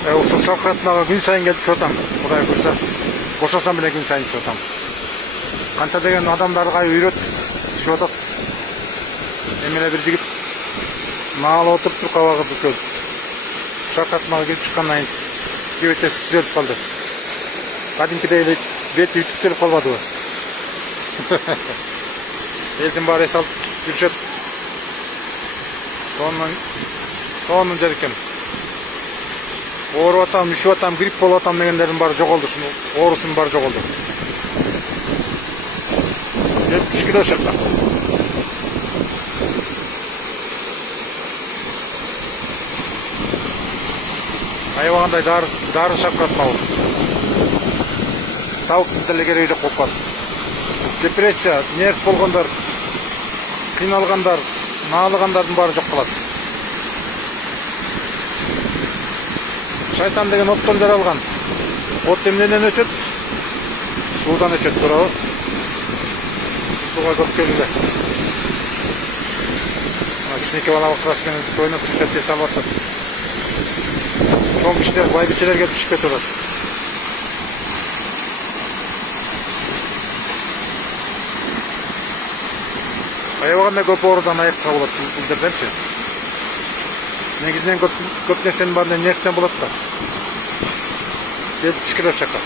Ушул шавкатмага күн сайын келип түшүп атам. Кудай буйрса, бошосом эле күн сайын түшүп атам. Канча деген адамдарга үйрөт түшүп атат. Эмеле бир жигит маалып отуруп туруп кабагы бүкөлүп. Шавкатмага кирип чыккандан кийин кебетеси түзөлүп калды. Кадимкидей эле бети үтүктөлүп калбадыбы? Элдин баары эс алып жүрүшөт. Сонун жер экен. Ооруп атам, үшүп атам, грипп болуп атам дегендердин баары жоголду, ушуну оорусунун баары жоголду. 70 кило чакта. Аябагандай дары шапкатмабыз. Табып деле кереги жок болуп калды. Депрессия, нерв болгондор, кыйналгандар, наалыгандардын баары жок болот. Шайтан деген оттон жаралган. От эмнеден өчөт? Суудан өчөт, туурабы? Сууга көп келгиле. Кичинекей бала класс менен ойноп жүрсөт, эс алып атат. Чоң кишилер, байгичелерге түшүп кетип атат. Аябагандай көп оорудан айыкка болот бул жерденчи. Негизинен көп нерсенин баары нервден болот да. 70 кило чакта.